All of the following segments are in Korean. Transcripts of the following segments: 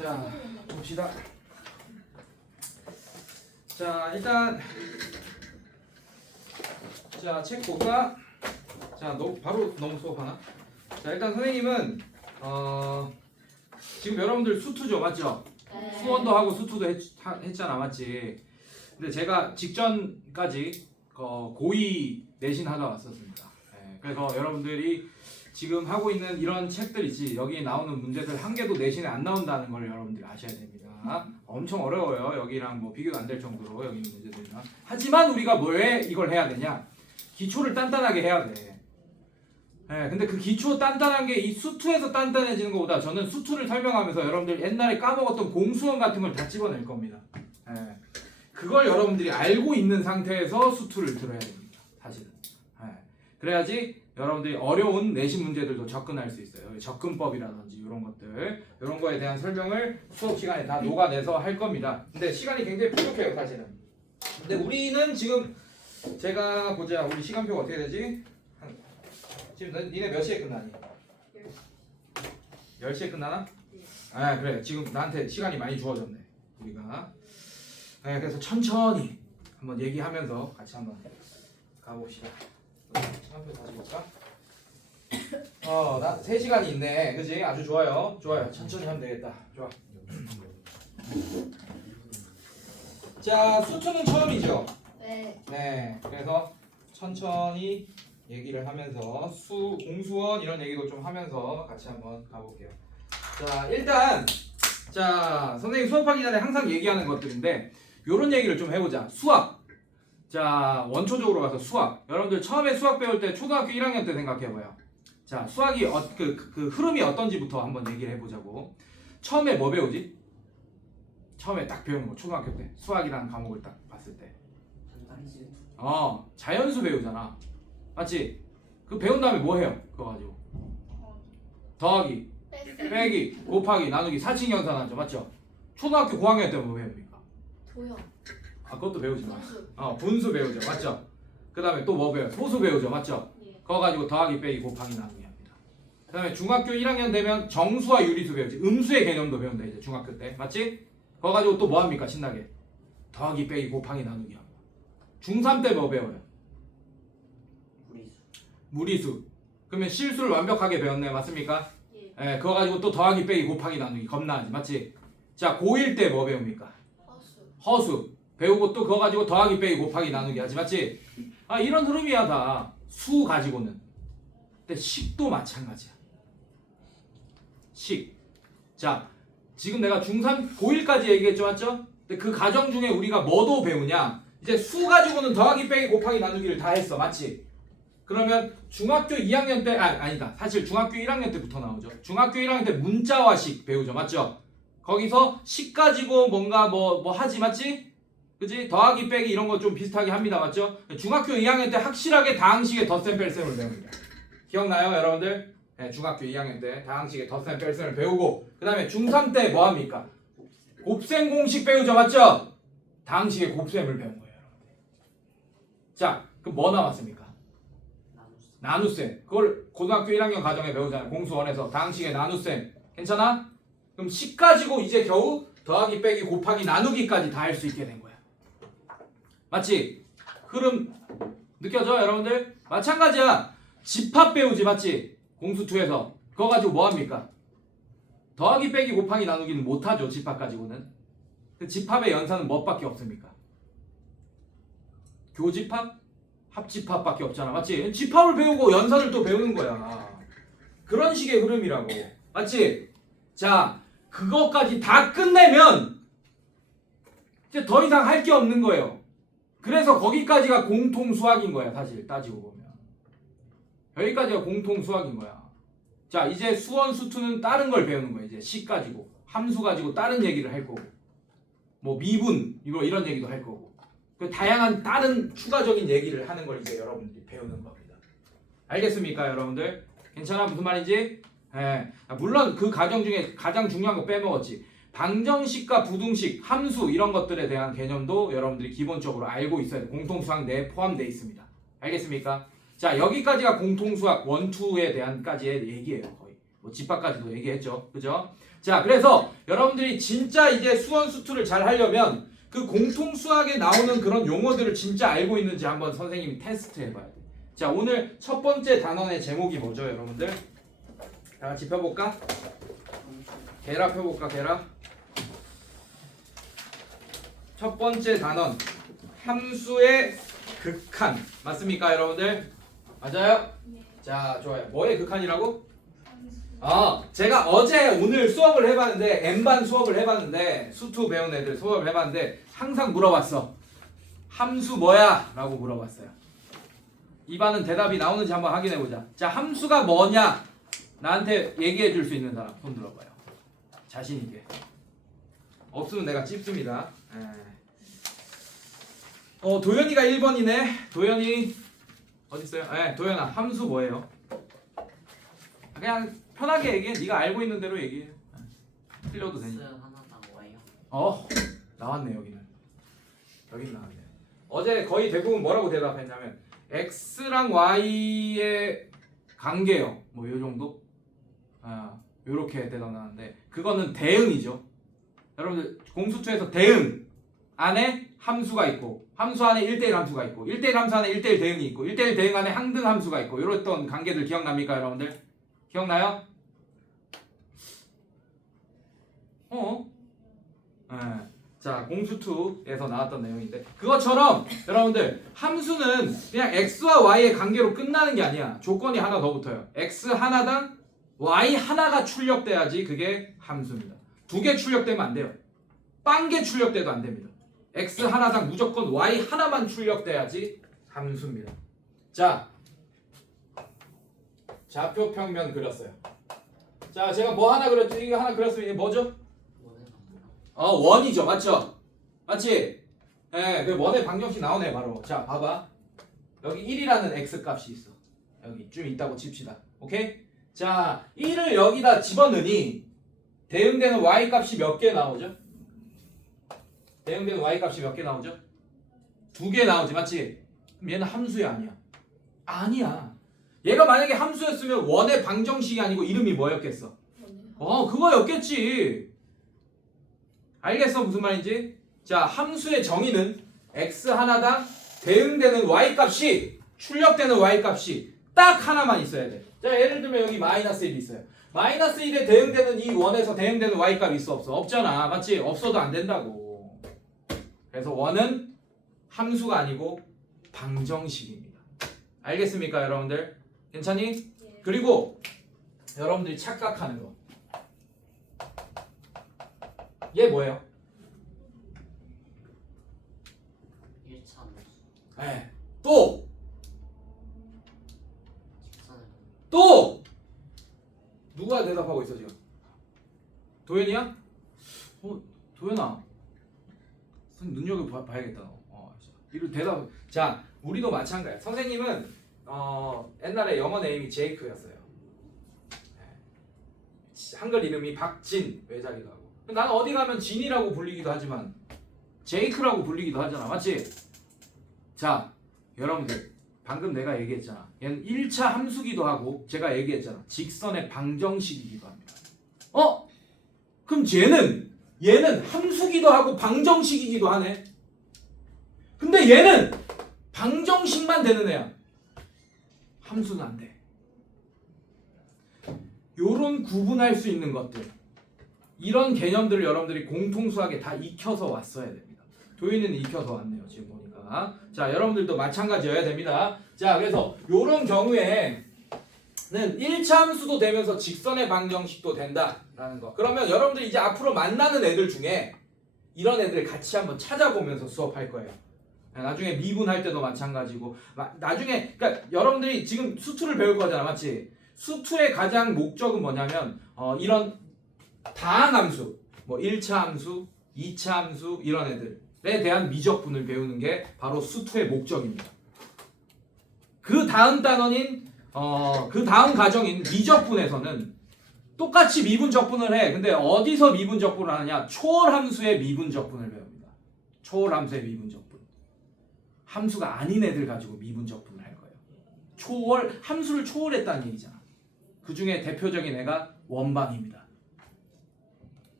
자, 봅시다. 자, 일단 자, 책 볼까? 자, 바로 너무 수업하나? 자, 일단 선생님은 지금 여러분들 수투죠, 맞죠? 네. 수원도 하고 수투도 했잖아, 맞지? 근데 제가 직전까지 고2 내신 하다 왔었습니다. 네, 그래서 여러분들이 지금 하고 있는 이런 책들 있지, 여기 나오는 문제들 한 개도 내신에 안 나온다는 걸 여러분들이 아셔야 됩니다. 엄청 어려워요. 여기랑 뭐 비교가 안 될 정도로 여기 있는 문제들은. 하지만 우리가 왜 이걸 해야 되냐? 기초를 단단하게 해야 돼. 네, 근데 그 기초 단단한 게 이 수투에서 단단해지는 것보다 저는 수투를 설명하면서 여러분들 옛날에 까먹었던 공수원 같은 걸 다 집어낼 겁니다. 네, 그걸 여러분들이 알고 있는 상태에서 수투를 들어야 됩니다. 사실은. 네, 그래야지 여러분들이 어려운 내신 문제들도 접근할 수 있어요. 접근법이라든지 이런 것들, 이런 거에 대한 설명을 수업 시간에 다 녹아내서 할 겁니다. 근데 시간이 굉장히 부족해요, 사실은. 근데 우리는 지금 제가 보자, 우리 시간표가 어떻게 되지? 지금 니네 몇 시에 끝나니? 10시에 끝나나? 아, 그래. 지금 나한테 시간이 많이 주어졌네, 우리가. 네, 그래서 천천히 한번 얘기하면서 같이 한번 가봅시다. 시간표 다시 볼까? 나 3시간이 있네. 그지? 아주 좋아요. 좋아요. 천천히 하면 되겠다. 좋아. 자, 수투는 처음이죠? 네. 네. 그래서 천천히 얘기를 하면서 공수원 이런 얘기도 좀 하면서 같이 한번 가볼게요. 자, 일단 자, 선생님 수업하기 전에 항상 얘기하는 것들인데 요런 얘기를 좀 해보자. 수학. 자, 원초적으로 가서 수학. 여러분들 처음에 수학 배울 때 초등학교 1학년 때 생각해봐요. 자, 수학이 그 흐름이 어떤지부터 한번 얘기를 해보자고. 처음에 뭐 배우지? 처음에 딱 배우는 거, 초등학교 때 수학이라는 과목을 딱 봤을 때 자연수 배우잖아, 맞지? 그 배운 다음에 뭐 해요? 그거 가지고 더하기, 빼기, 곱하기, 나누기, 사칙연산하죠, 맞죠? 초등학교 고학년 때 뭐 배웁니까? 도형. 그것도 배우지 마. 분수. 분수 배우죠, 맞죠? 그 다음에 또 뭐 배워요? 소수 배우죠, 맞죠? 예. 그거 가지고 더하기, 빼기, 곱하기, 나누기 합니다. 그 다음에 중학교 1학년 되면 정수와 유리수 배우지. 음수의 개념도 배운다, 이제 중학교 때, 맞지? 그거 가지고 또 뭐 합니까? 신나게 더하기, 빼기, 곱하기, 나누기 합니다. 중3 때 뭐 배워요? 무리수. 그러면 실수를 완벽하게 배웠네, 맞습니까? 예. 예, 그거 가지고 또 더하기, 빼기, 곱하기, 나누기 겁나지, 맞지? 자, 고1 때 뭐 배웁니까? 허수. 허수 배우고 또 그거 가지고 더하기, 빼기, 곱하기, 나누기 하지, 맞지? 이런 흐름이야 다. 수 가지고는. 근데 식도 마찬가지야. 식. 자, 지금 내가 중3, 고1까지 얘기했죠, 맞죠? 근데 그 과정 중에 우리가 뭐도 배우냐? 이제 수 가지고는 더하기, 빼기, 곱하기, 나누기를 다 했어, 맞지? 그러면 중학교 2학년 때, 아니다. 사실 중학교 1학년 때부터 나오죠. 중학교 1학년 때 문자와 식 배우죠, 맞죠? 거기서 식 가지고 뭔가 뭐 하지, 맞지? 그지? 더하기, 빼기 이런 거 좀 비슷하게 합니다, 맞죠? 중학교 2학년 때 확실하게 다항식의 덧셈 뺄셈을 배웁니다. 기억나요, 여러분들? 네, 중학교 2학년 때 다항식의 덧셈 뺄셈을 배우고, 그 다음에 중3 때 뭐 합니까? 곱셈 공식 배우죠, 맞죠? 다항식의 곱셈을 배운 거예요, 여러분들. 자, 그럼 뭐 남았습니까? 나눗셈. 그걸 고등학교 1학년 과정에 배우잖아요. 공수원에서 다항식의 나눗셈. 괜찮아? 그럼 식 가지고 이제 겨우 더하기, 빼기, 곱하기, 나누기까지 다 할 수 있게 된 거야. 맞지? 흐름 느껴져, 여러분들? 마찬가지야. 집합 배우지, 맞지? 공수2에서 그거 가지고 뭐 합니까? 더하기, 빼기, 곱하기, 나누기는 못하죠, 집합 가지고는. 그 집합의 연산은 뭐밖에 없습니까? 교집합? 합집합밖에 없잖아, 맞지? 집합을 배우고 연산을 또 배우는 거야. 그런 식의 흐름이라고, 맞지? 자, 그것까지 다 끝내면 이제 더 이상 할 게 없는 거예요. 그래서 거기까지가 공통 수학인 거야, 사실 따지고 보면. 여기까지가 공통 수학인 거야. 자, 이제 수원, 수투는 다른 걸 배우는 거야. 이제 식 가지고, 함수 가지고 다른 얘기를 할 거고, 뭐 미분 이런 얘기도 할 거고. 그 다양한 다른 추가적인 얘기를 하는 걸 이제 여러분들이 배우는 겁니다. 알겠습니까, 여러분들? 괜찮아? 무슨 말인지? 예. 물론 그 과정 중에 가장 중요한 거 빼먹었지. 방정식과 부등식, 함수 이런 것들에 대한 개념도 여러분들이 기본적으로 알고 있어야 돼. 공통수학 내에 포함되어 있습니다. 알겠습니까? 자, 여기까지가 공통수학 1, 2에 대한까지의 얘기예요, 거의. 뭐 집합까지도 얘기했죠, 그죠? 자, 그래서 여러분들이 진짜 이제 수원 수투를 잘 하려면 그 공통 수학에 나오는 그런 용어들을 진짜 알고 있는지 한번 선생님이 테스트 해봐야 돼. 자, 오늘 첫 번째 단원의 제목이 뭐죠, 여러분들? 다 같이 펴볼까? 개라 펴볼까, 개라? 첫 번째 단원, 함수의 극한. 맞습니까, 여러분들? 맞아요? 자, 좋아요. 뭐의 극한이라고? 제가 오늘 수업을 해봤는데, N반 수업을 해봤는데, 수투 배운 애들 수업을 해봤는데, 항상 물어봤어. 함수 뭐야? 라고 물어봤어요. 이 반은 대답이 나오는지 한번 확인해보자. 자, 함수가 뭐냐? 나한테 얘기해 줄 수 있는 사람 손 들어봐요. 자신있게. 없으면 내가 찝습니다. 도현이가 1번이네. 도현이 어딨어요? 네, 도현아, 함수 뭐예요? 그냥 편하게 얘기해. 네가 알고 있는 대로 얘기해. 틀려도 되니까. 하나당 뭐예요? 나왔네. 여기는 나왔네. 어제 거의 대부분 뭐라고 대답했냐면 x랑 y의 관계요. 뭐 요 정도? 요렇게 대답 나왔는데 그거는 대응이죠. 여러분들 공수투에서 대응 안에 함수가 있고 함수 안에 1대1 함수가 있고 1대1 함수 안에 1대1 대응이 있고 1대1 대응 안에 항등 함수가 있고 이랬던 관계들 기억납니까, 여러분들? 기억나요? 자, 공수2에서 나왔던 내용인데 그것처럼 여러분들 함수는 그냥 x와 y의 관계로 끝나는 게 아니야. 조건이 하나 더 붙어요. x 하나당 y 하나가 출력돼야지 그게 함수입니다. 2개 출력되면 안 돼요. 0개 출력돼도 안 됩니다. x 하나당 무조건 y 하나만 출력돼야지 함수입니다. 자, 좌표 평면 그렸어요. 자, 제가 뭐 하나 그렸죠? 이거 하나 그렸으면 이게 뭐죠? 원이죠. 맞죠? 맞지? 예, 그 원의 방정식 나오네 바로. 자, 봐봐. 여기 1이라는 x 값이 있어. 여기 좀 있다고 칩시다. 오케이? 자, 1을 여기다 집어넣으니 대응되는 y 값이 몇 개 나오죠? 대응되는 y 값이 몇 개 나오죠? 2개 나오지. 맞지? 그럼 얘는 함수야, 아니야? 아니야. 얘가 만약에 함수였으면 원의 방정식이 아니고 이름이 뭐였겠어? 그거였겠지. 알겠어? 무슨 말인지? 자, 함수의 정의는 x 하나당 대응되는 y 값이 출력되는 y 값이 딱 하나만 있어야 돼. 자, 예를 들면 여기 마이너스 1이 있어요. 마이너스 1에 대응되는 이 원에서 대응되는 y 값이 있어, 없어? 없잖아. 맞지? 없어도 안 된다고. 그래서 원은 함수가 아니고 방정식입니다. 알겠습니까, 여러분들? 괜찮니? 그리고 여러분들이 착각하는 거. 얘 뭐예요? 1차 함수. 네. 또 직선을 누가 대답하고 있어 지금? 도현이야? 도현아, 눈여겨봐야겠다. 이거 대답. 자, 우리도 마찬가지야. 선생님은 옛날에 영어 네임이 제이크였어요. 한글 이름이 박진 외자기도 하고. 나는 어디 가면 진이라고 불리기도 하지만 제이크라고 불리기도 하잖아. 맞지? 자, 여러분들 방금 내가 얘기했잖아. 얘는 1차 함수기도 하고 제가 얘기했잖아. 직선의 방정식이기도 합니다. 그럼 얘는 함수기도 하고 방정식이기도 하네. 근데 얘는 방정식만 되는 애야. 함수는 안 돼. 요런 구분할 수 있는 것들, 이런 개념들을 여러분들이 공통수학에 다 익혀서 왔어야 됩니다. 도윤이는 익혀서 왔네요, 지금 보니까. 자, 여러분들도 마찬가지여야 됩니다. 자, 그래서 요런 경우에는 1차 함수도 되면서 직선의 방정식도 된다라는 거. 그러면 여러분들이 이제 앞으로 만나는 애들 중에 이런 애들 같이 한번 찾아보면서 수업할 거예요. 나중에 미분할 때도 마찬가지고, 나중에 그러니까 여러분들이 지금 수투를 배울 거잖아, 맞지? 수투의 가장 목적은 뭐냐면 이런 다항함수, 뭐 1차 함수, 2차 함수 이런 애들에 대한 미적분을 배우는 게 바로 수투의 목적입니다. 그 다음 단원인 그 다음 과정인 미적분에서는 똑같이 미분적분을 해. 근데 어디서 미분적분을 하느냐? 초월함수의 미분적분을 배웁니다. 초월함수의 미분적분. 함수가 아닌 애들 가지고 미분적분을 할 거예요. 함수를 초월했다는 얘기잖아. 그 중에 대표적인 애가 원방입니다.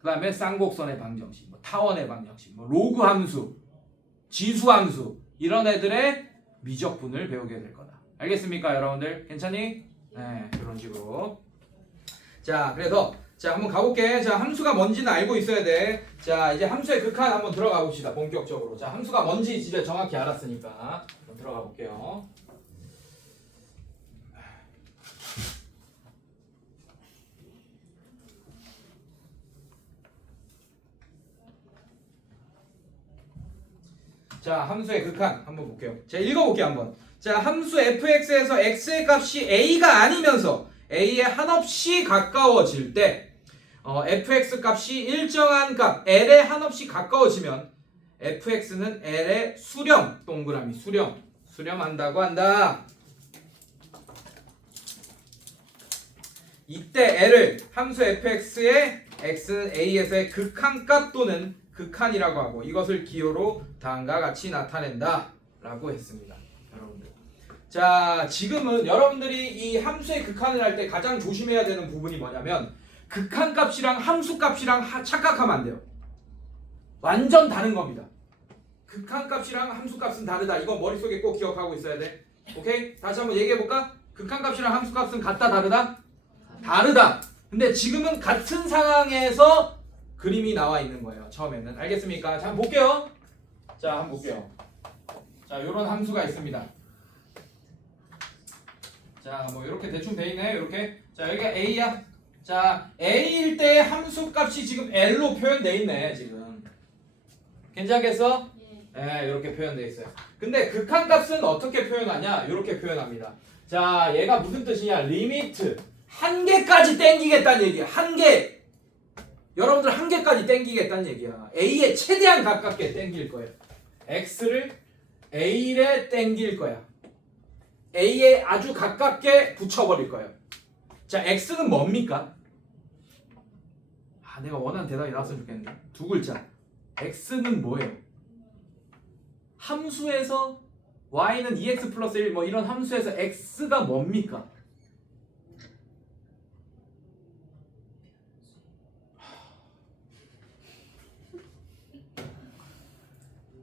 그 다음에 쌍곡선의 방정식, 뭐 타원의 방정식, 뭐 로그 함수, 지수 함수 이런 애들의 미적분을 배우게 될 거다. 알겠습니까, 여러분들? 괜찮니? 네, 이런 식으로. 자, 그래서 자 한번 가볼게. 자, 함수가 뭔지는 알고 있어야 돼. 자, 이제 함수의 극한 한번 들어가 봅시다. 본격적으로. 자, 함수가 뭔지 이제 정확히 알았으니까 한번 들어가 볼게요. 자, 함수의 극한 한번 볼게요. 자, 읽어볼게요 한번. 자, 함수 fx에서 x의 값이 a가 아니면서 a에 한없이 가까워질 때 fx 값이 일정한 값 l에 한없이 가까워지면 fx는 l의 수렴, 동그라미 수렴한다고 한다. 이때 l을 함수 fx의 x는 a에서의 극한값 또는 극한이라고 하고 이것을 기호로 다음과 같이 나타낸다 라고 했습니다. 여러분들. 자, 지금은 여러분들이 이 함수의 극한을 할 때 가장 조심해야 되는 부분이 뭐냐면 극한값이랑 함수값이랑 착각하면 안 돼요. 완전 다른 겁니다. 극한값이랑 함수값은 다르다. 이건 머릿속에 꼭 기억하고 있어야 돼. 오케이? 다시 한번 얘기해볼까? 극한값이랑 함수값은 같다 다르다? 다르다. 근데 지금은 같은 상황에서 그림이 나와 있는 거예요. 처음에는. 알겠습니까? 자, 한번 볼게요. 자, 한번 볼게요. 자, 요런 함수가 있습니다. 자, 뭐 이렇게 대충 돼 있네. 이렇게. 자, 여기가 a야. 자, a일 때 함수 값이 지금 l로 표현돼 있네, 지금. 괜찮겠어? 네, 이렇게 표현돼 있어요. 근데 극한 값은 어떻게 표현하냐? 이렇게 표현합니다. 자, 얘가 무슨 뜻이냐? 리미트. 한계까지 땡기겠다는 얘기야. 한계. 여러분들 한계까지 땡기겠다는 얘기야. a에 최대한 가깝게 땡길 거예요. x를 a에 땡길 거야. a에 아주 가깝게 붙여버릴 거예요. 자, x는 뭡니까? 내가 원하는 대답이 나왔으면 좋겠는데. 두 글자. x는 뭐예요? 함수에서 y는 2x 플러스 1 뭐 이런 함수에서 x가 뭡니까?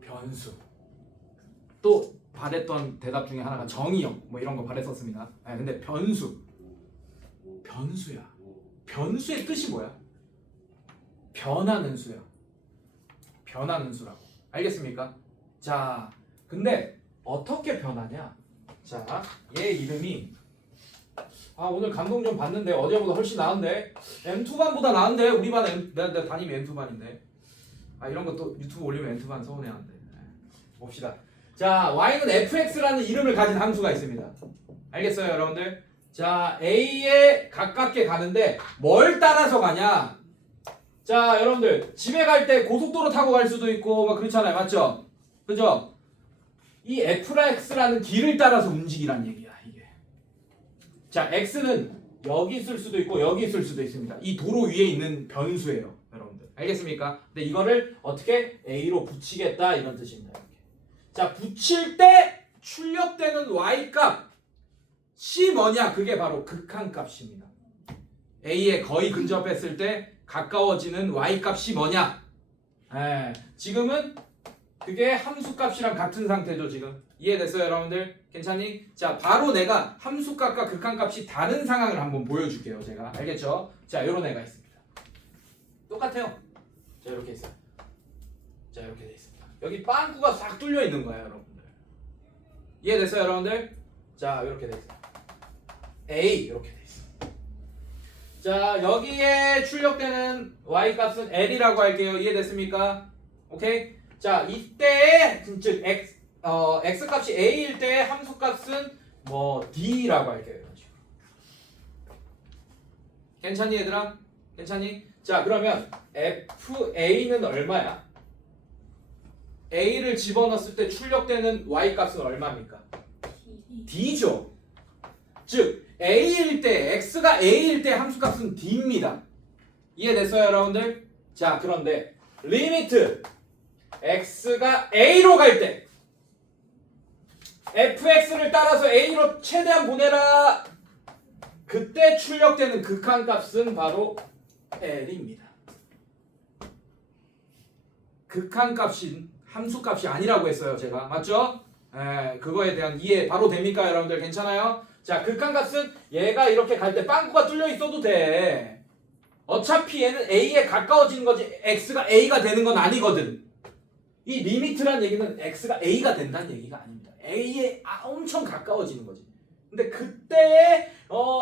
변수. 또 바랬던 대답 중에 하나가 정의형 뭐 이런 거 바랬었습니다. 근데 변수야. 변수의 뜻이 뭐야? 변하는 수야. 변하는 수라고. 알겠습니까? 자, 근데 어떻게 변하냐? 자, 얘 이름이 오늘 감동 좀 받는데 어제보다 훨씬 나은데 M2반보다 나은데 우리 반 내가 담임이 M2반인데 이런 것도 유튜브 올리면 M2반 서운해하는데 봅시다. 자, y는 fx라는 이름을 가진 함수가 있습니다. 알겠어요, 여러분들? 자, a에 가깝게 가는데 뭘 따라서 가냐? 자, 여러분들 집에 갈 때 고속도로 타고 갈 수도 있고 막 그렇잖아요, 맞죠? 그죠? 이 fx라는 길을 따라서 움직이란 얘기야, 이게. 자, x는 여기 있을 수도 있고 여기 있을 수도 있습니다. 이 도로 위에 있는 변수예요, 여러분들. 알겠습니까? 근데 이거를 어떻게 a로 붙이겠다 이런 뜻입니다. 이렇게. 자, 붙일 때 출력되는 y값이 뭐냐? 그게 바로 극한값입니다. a에 거의 근접했을 때 가까워지는 y값이 뭐냐? 지금은 그게 함수값이랑 같은 상태죠, 지금. 이해됐어요, 여러분들? 괜찮니? 자, 바로 내가 함수값과 극한값이 다른 상황을 한번 보여줄게요, 제가. 알겠죠? 자, 요런 애가 있습니다. 똑같아요. 자, 이렇게 있어요. 자, 이렇게 돼 있습니다. 여기 빵꾸가 싹 뚫려 있는 거예요, 여러분들. 이해됐어요, 여러분들? 자, 이렇게 돼 있어요. A 이렇게 돼 있어요. 자, 여기에 출력되는 y값은 l이라고 할게요. 이해됐습니까? 오케이? 자, 이때 즉 x값이 a일 때 함수값은 뭐 d라고 할게요. 이런 식으로. 괜찮니, 얘들아? 괜찮니? 자, 그러면 fa는 얼마야? a를 집어넣었을 때 출력되는 y값은 얼마입니까? d죠. 즉 a일 때 x가 a일 때 함수값은 d입니다. 이해됐어요, 여러분들? 자, 그런데 리미트 x가 a로 갈 때 fx를 따라서 a로 최대한 보내라. 그때 출력되는 극한값은 바로 l입니다. 극한값인 함수값이 아니라고 했어요. 제가 맞죠? 그거에 대한 이해 바로 됩니까 여러분들? 괜찮아요? 자, 극한값은 얘가 이렇게 갈 때 빵꾸가 뚫려 있어도 돼. 어차피 얘는 A에 가까워지는 거지 X가 A가 되는 건 아니거든. 이 리미트란 얘기는 X가 A가 된다는 얘기가 아닙니다. A에 엄청 가까워지는 거지. 근데 그때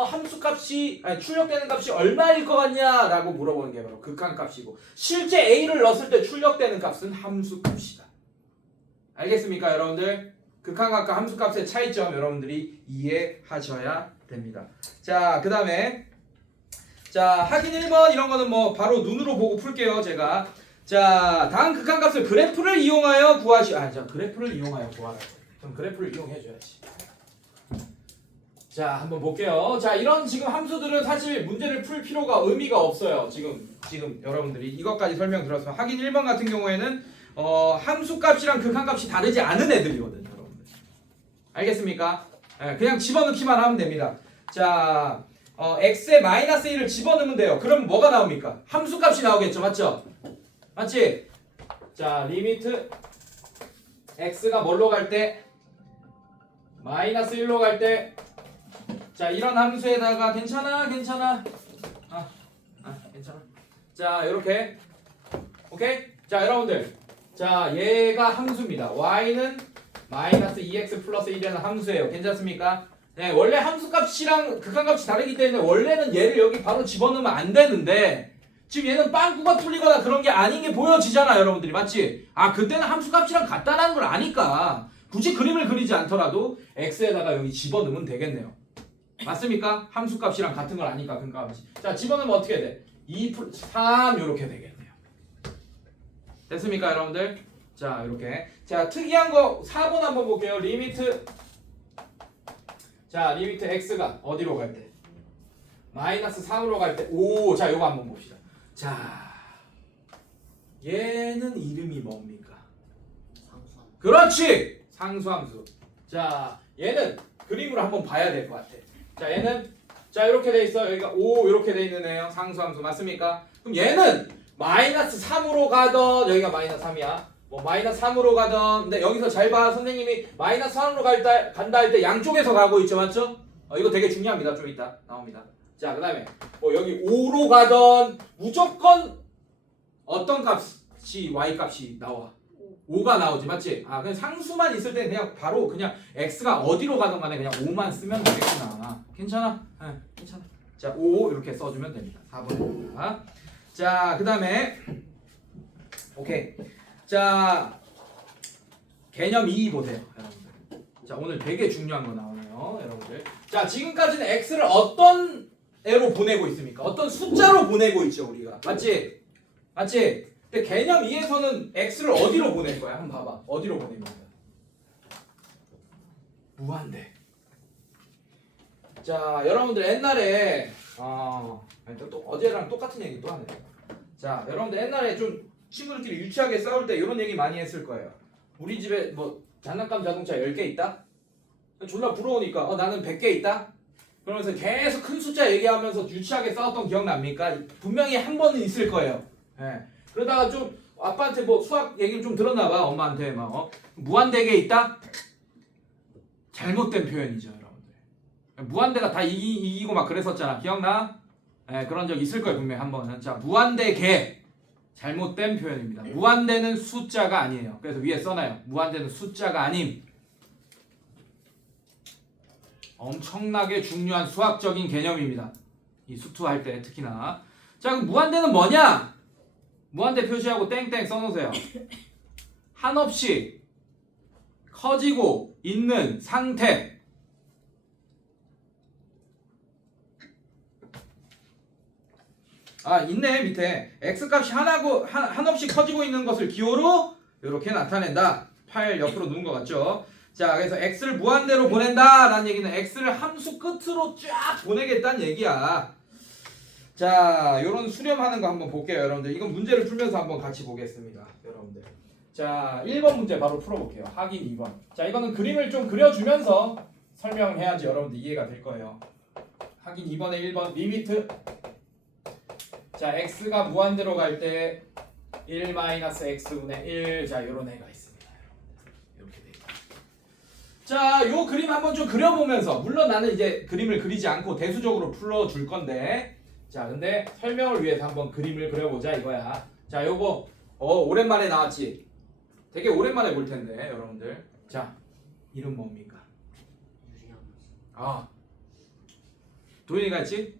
함수값이 출력되는 값이 얼마일 것 같냐라고 물어보는 게 바로 극한값이고, 실제 A를 넣었을 때 출력되는 값은 함수값이다. 알겠습니까 여러분들? 극한값과 함수값의 차이점 여러분들이 이해하셔야 됩니다. 자, 그 다음에 자, 확인 1번 이런 거는 뭐 바로 눈으로 보고 풀게요 제가. 자, 다음 극한값을 그래프를 이용하여 그래프를 이용하여 구하라. 그럼 그래프를 이용해줘야지. 자, 한번 볼게요. 자, 이런 지금 함수들은 사실 문제를 풀 필요가 의미가 없어요. 지금 여러분들이 이것까지 설명드렸으면, 확인 1번 같은 경우에는 함수값이랑 극한값이 다르지 않은 애들이거든요, 여러분들. 알겠습니까? 그냥 집어넣기만 하면 됩니다. 자, x에 마이너스 1을 집어넣으면 돼요. 그럼 뭐가 나옵니까? 함수값이 나오겠죠, 맞죠? 맞지? 자, 리미트 x가 뭘로 갈 때? 마이너스 1로 갈 때. 자, 이런 함수에다가 괜찮아. 괜찮아. 자, 이렇게. 오케이? 자, 여러분들. 자, 얘가 함수입니다. y는 마이너스 2x 플러스 1이라는 함수예요. 괜찮습니까? 네, 원래 함수값이랑 극한값이 다르기 때문에 원래는 얘를 여기 바로 집어넣으면 안 되는데, 지금 얘는 빵꾸가 뚫리거나 그런 게 아닌 게 보여지잖아, 여러분들이. 맞지? 그때는 함수값이랑 같다라는 걸 아니까 굳이 그림을 그리지 않더라도 x에다가 여기 집어넣으면 되겠네요. 맞습니까? 함수값이랑 같은 걸 아니까 극한값이. 자, 집어넣으면 어떻게 돼? 2 플러스 3 이렇게 되겠네요. 됐습니까, 여러분들? 자, 이렇게. 자, 특이한 거 4번 한번 볼게요. 리미트 x가 어디로 갈 때? 마이너스 3으로 갈 때. 자, 요거 한번 봅시다. 자, 얘는 이름이 뭡니까? 상수함수. 그렇지! 상수함수. 자, 얘는 그림으로 한번 봐야 될 것 같아. 자, 얘는 자, 이렇게 돼 있어. 여기가 5 이렇게 돼 있는 애요. 상수함수 맞습니까? 그럼 얘는 마이너스 3으로 가던, 여기가 마이너스 3이야. 뭐 마이너스 3으로 가던, 근데 여기서 잘 봐. 선생님이 마이너스 3으로 간다 할 때 양쪽에서 가고 있죠, 맞죠? 이거 되게 중요합니다. 좀 이따 나옵니다. 자, 그 다음에 뭐 여기 5로 가던 무조건 어떤 값이 y 값이 나와? 5가 나오지, 맞지? 그냥 상수만 있을 때는 그냥 바로 그냥 x가 어디로 가든 간에 그냥 5만 쓰면 되겠구나. 괜찮아? 괜찮아. 자, 5 이렇게 써주면 됩니다. 4번입니다. 자, 그 다음에 오케이. 자, 개념 2 보세요, 여러분들. 자, 오늘 되게 중요한 거 나오네요, 여러분들. 자, 지금까지는 x를 어떤 애로 보내고 있습니까? 어떤 숫자로 보내고 있죠, 우리가. 맞지? 맞지? 근데 개념 2에서는 x를 어디로 보낼 거야? 한번 봐봐. 어디로 보냅니까? 무한대. 자, 여러분들 옛날에 또 어제랑 똑같은 얘기 또 하네. 자, 여러분들 옛날에 좀 친구들끼리 유치하게 싸울 때 이런 얘기 많이 했을 거예요. 우리 집에 뭐 장난감 자동차 10개 있다? 졸라 부러우니까 나는 100개 있다? 그러면서 계속 큰 숫자 얘기하면서 유치하게 싸웠던 기억 납니까? 분명히 한 번은 있을 거예요. 그러다가 좀 아빠한테 뭐 수학 얘기를 좀 들었나 봐. 엄마한테 막 무한대게 있다? 잘못된 표현이죠, 여러분들. 무한대가 다 이기고 막 그랬었잖아. 기억나? 그런 적 있을 거예요, 분명히 한 번은. 자, 무한대게 잘못된 표현입니다. 무한대는 숫자가 아니에요. 그래서 위에 써놔요. 무한대는 숫자가 아님. 엄청나게 중요한 수학적인 개념입니다. 이 수투할 때 특히나. 자, 그럼 무한대는 뭐냐? 무한대 표시하고 땡땡 써놓으세요. 한없이 커지고 있는 상태. 있네 밑에. x값이 한없이 커지고 있는 것을 기호로 이렇게 나타낸다. 8 옆으로 누운 것 같죠? 자, 그래서 x를 무한대로 보낸다 라는 얘기는 x를 함수 끝으로 쫙 보내겠다는 얘기야. 자, 요런 수렴하는 거 한번 볼게요, 여러분들. 이건 문제를 풀면서 한번 같이 보겠습니다, 여러분들. 자, 1번 문제 바로 풀어볼게요. 확인 2번. 자, 이거는 그림을 좀 그려주면서 설명해야지 여러분들 이해가 될 거예요. 확인 2번에 1번 리미트. 자, x가 무한대로 갈 때 1 마이너스 x분의 1. 자, 요런 애가 있습니다. 이렇게 돼 있다. 자, 요 그림 한번 좀 그려보면서, 물론 나는 이제 그림을 그리지 않고 대수적으로 풀어줄 건데, 자, 근데 설명을 위해서 한번 그림을 그려보자 이거야. 자, 요거 오랜만에 나왔지? 되게 오랜만에 볼 텐데 여러분들. 자, 이름 뭡니까? 유리함수. 아, 도현이가 했지?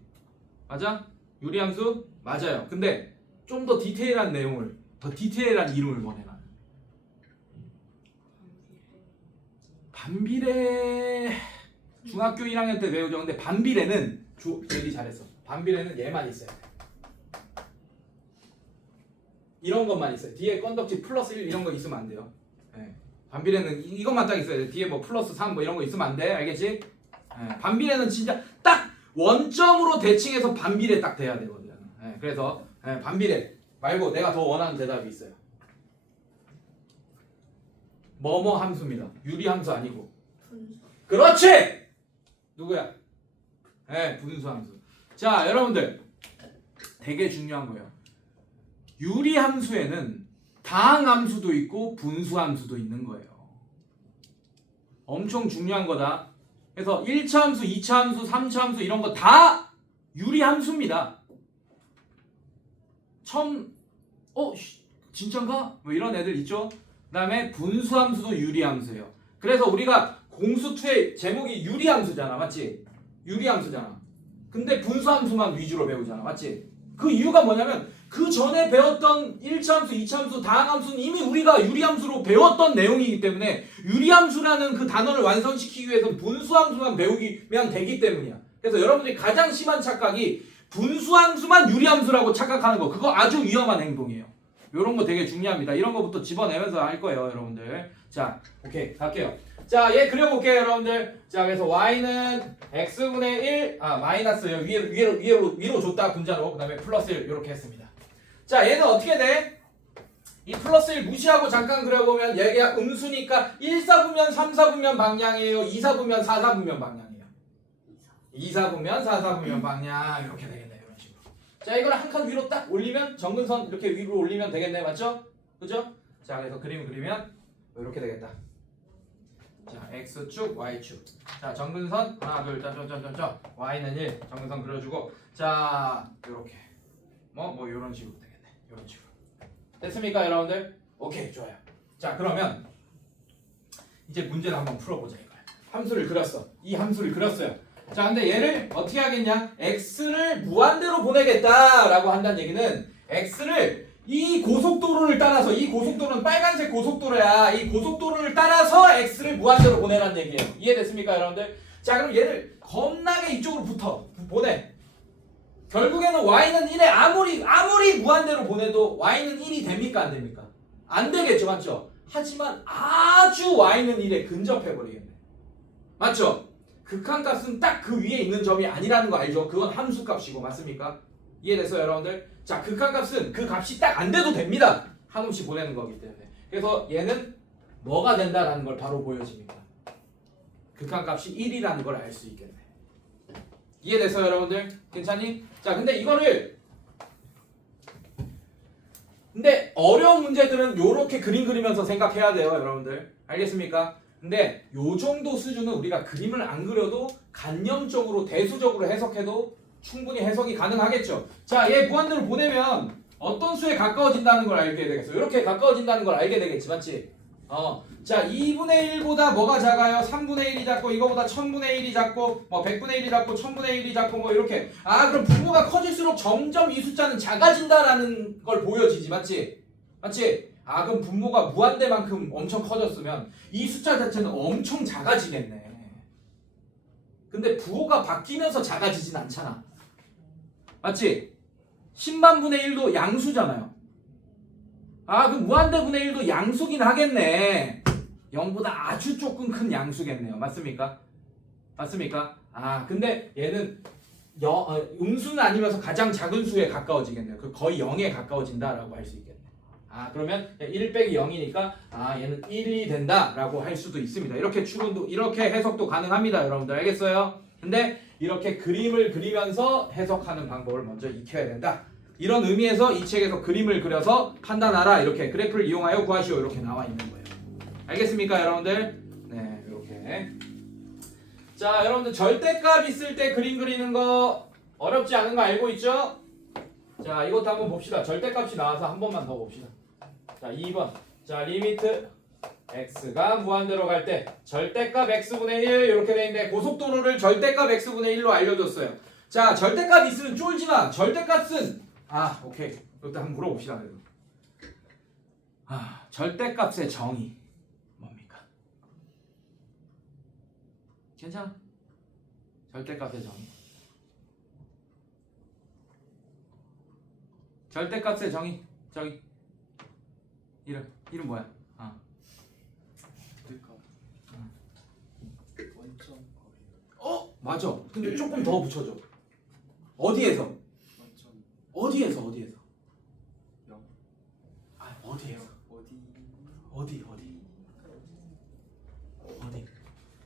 맞아? 유리함수? 맞아요. 근데 좀 더 디테일한 내용을, 더 디테일한 이름을 원해 나는. 반비례 중학교 1학년 때 배우죠. 근데 반비례는 얘기 잘했어. 반비례는 얘만 있어야 돼. 이런 것만 있어요. 뒤에 건덕지 플러스 1 이런 거 있으면 안 돼요. 네. 반비례는 이것만 딱 있어야 돼. 뒤에 뭐 플러스 3 뭐 이런 거 있으면 안 돼. 알겠지? 네. 반비례는 진짜 딱 원점으로 대칭해서 반비례 딱 돼야 되거든. 네. 그래서 반비례 말고 내가 더 원하는 대답이 있어요. 뭐뭐 함수입니다. 유리 함수 아니고. 분수. 그렇지! 누구야? 분수 함수. 자, 여러분들 되게 중요한 거예요. 유리 함수에는 다항 함수도 있고 분수 함수도 있는 거예요. 엄청 중요한 거다. 그래서 1차 함수, 2차 함수, 3차 함수 이런 거 다 유리 함수입니다. 처음 진짠가? 뭐 이런 애들 있죠? 그 다음에 분수 함수도 유리 함수예요. 그래서 우리가 공수2의 제목이 유리 함수잖아. 맞지? 유리 함수잖아. 근데 분수 함수만 위주로 배우잖아. 맞지? 그 이유가 뭐냐면 그 전에 배웠던 1차 함수, 2차 함수, 다항 함수는 이미 우리가 유리 함수로 배웠던 내용이기 때문에 유리 함수라는 그 단어를 완성시키기 위해서는 분수 함수만 배우면 되기 때문이야. 그래서 여러분들이 가장 심한 착각이 분수 함수만 유리 함수라고 착각하는 거. 그거 아주 위험한 행동이에요. 이런 거 되게 중요합니다. 이런 거부터 집어내면서 할 거예요, 여러분들. 자, 오케이, 갈게요. 자, 얘 그려볼게요, 여러분들. 자, 그래서 y는 x분의 1, 마이너스 위로 줬다, 분자로. 그 다음에 플러스 1 이렇게 했습니다. 자, 얘는 어떻게 돼? 이 플러스 1 무시하고 잠깐 그려보면 얘가 음수니까 1사분면 3사분면 방향이에요. 2사분면 4사분면 방향이에요. 2사분면 4사분면 방향 이렇게 되겠네, 이런 식으로. 자, 이걸 한 칸 위로 딱 올리면 정근선 이렇게 위로 올리면 되겠네, 맞죠? 그죠? 자, 그래서 그림 그리면 이렇게 되겠다. 자, x축, y축. 자, 정근선 하나, 둘, 점점점점점. y는 1. 정근선 그려주고. 자, 요렇게. 뭐 요런 식으로 되겠네. 요런 식으로. 됐습니까, 여러분들? 오케이, 좋아요. 자, 그러면 이제 문제를 한번 풀어보자 이거야. 함수를 그렸어. 이 함수를 그렸어요. 자, 근데 얘를 어떻게 하겠냐? x를 무한대로 보내겠다라고 한다는 얘기는 x를 이 고속도로를 따라서, 이 고속도로는 빨간색 고속도로야. 이 고속도로를 따라서 x를 무한대로 보내라는 얘기예요. 이해됐습니까, 여러분들? 자, 그럼 얘를 겁나게 이쪽으로 보내. 결국에는 y는 1에 아무리 무한대로 보내도 y는 1이 됩니까, 안 됩니까? 안 되겠죠, 맞죠? 하지만 아주 y는 1에 근접해버리겠네. 맞죠? 극한값은 딱 그 위에 있는 점이 아니라는 거 알죠? 그건 함수값이고, 맞습니까? 이해됐어요, 여러분들? 자, 극한값은 그 값이 딱 안 돼도 됩니다. 한없이 보내는 거기 때문에. 그래서 얘는 뭐가 된다라는 걸 바로 보여집니다. 극한값이 1이라는 걸 알 수 있겠네. 이해됐어요, 여러분들? 괜찮니? 자, 근데 어려운 문제들은 요렇게 그림 그리면서 생각해야 돼요, 여러분들. 알겠습니까? 근데 요 정도 수준은 우리가 그림을 안 그려도 간념적으로 대수적으로 해석해도 충분히 해석이 가능하겠죠. 자, 얘 무한대로 보내면 어떤 수에 가까워진다는 걸 알게 되겠어. 이렇게 가까워진다는 걸 알게 되겠지, 맞지? 자, 2분의 1보다 뭐가 작아요? 3분의 1이 작고, 이거보다 1000분의 1이 작고, 뭐 100분의 1이 작고, 1000분의 1이 작고, 뭐 이렇게. 그럼 분모가 커질수록 점점 이 숫자는 작아진다라는 걸 보여지지, 맞지? 맞지? 그럼 분모가 무한대만큼 엄청 커졌으면 이 숫자 자체는 엄청 작아지겠네. 근데 부호가 바뀌면서 작아지진 않잖아. 맞지? 10만분의 1도 양수잖아요. 그럼 무한대분의 1도 양수긴 하겠네. 0보다 아주 조금 큰 양수겠네요. 맞습니까? 맞습니까? 근데 얘는 음수는 아니면서 가장 작은 수에 가까워지겠네요. 거의 0에 가까워진다라고 할 수 있겠네요. 그러면 1 빼기 0이니까 얘는 1이 된다라고 할 수도 있습니다. 이렇게 추론도, 이렇게 해석도 가능합니다, 여러분들. 알겠어요? 근데 이렇게 그림을 그리면서 해석하는 방법을 먼저 익혀야 된다. 이런 의미에서 이 책에서 그림을 그려서 판단하라 이렇게 그래프를 이용하여 구하시오 이렇게 나와 있는 거예요. 알겠습니까 여러분들? 네 이렇게. 자 여러분들 절대값 있을 때 그림 그리는 거 어렵지 않은 거 알고 있죠? 자 이것도 한번 봅시다. 절대값이 나와서 한 번만 더 봅시다. 자 2번. 자 리미트 x가 무한대로 갈 때 절대값 x분의 1 이렇게 돼 있는데 고속도로를 절대값 x분의 1로 알려줬어요. 자 절대값 있으면 쫄지마. 절대값은 오케이. 이것도 한번 물어봅시다. 그래도 절대값의 정의 뭡니까? 괜찮아? 절대값의 정의. 절대값의 정의. 저기 이름 뭐야? 절대값 원점 맞아. 근데 조금 더 붙여줘. 어디에서? 원점 어디에서? 0 어디에서? 어디 어디?